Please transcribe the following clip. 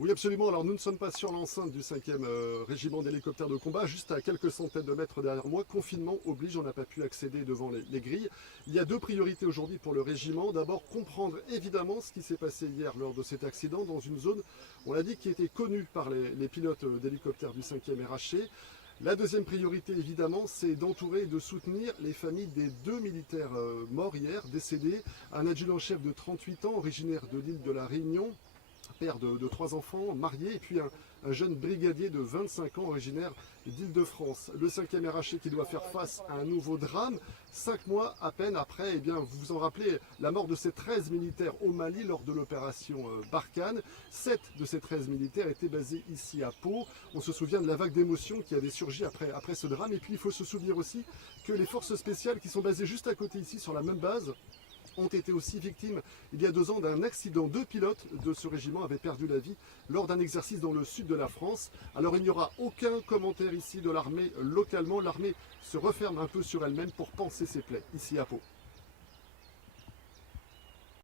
Oui, absolument. Alors, nous ne sommes pas sur l'enceinte du 5e régiment d'hélicoptères de combat, juste à quelques centaines de mètres derrière moi. Confinement oblige, on n'a pas pu accéder devant les grilles. Il y a deux priorités aujourd'hui pour le régiment. D'abord, comprendre évidemment ce qui s'est passé hier lors de cet accident dans une zone, on l'a dit, qui était connue par les pilotes d'hélicoptères du 5e RHC. La deuxième priorité, évidemment, c'est d'entourer et de soutenir les familles des deux militaires morts hier, décédés. Un adjudant-chef de 38 ans, originaire de l'île de la Réunion, père de trois enfants, marié, et puis un jeune brigadier de 25 ans, originaire d'Île-de-France. Le 5e RHC qui doit faire face à un nouveau drame, 5 mois à peine après, eh bien, vous vous en rappelez, la mort de ces 13 militaires au Mali lors de l'opération Barkhane. 7 de ces 13 militaires étaient basés ici à Pau. On se souvient de la vague d'émotion qui avait surgi après ce drame. Et puis il faut se souvenir aussi que les forces spéciales qui sont basées juste à côté ici, sur la même base, ont été aussi victimes il y a 2 ans d'un accident. 2 pilotes de ce régiment avaient perdu la vie lors d'un exercice dans le sud de la France. Alors il n'y aura aucun commentaire ici de l'armée localement. L'armée se referme un peu sur elle-même pour panser ses plaies ici à Pau.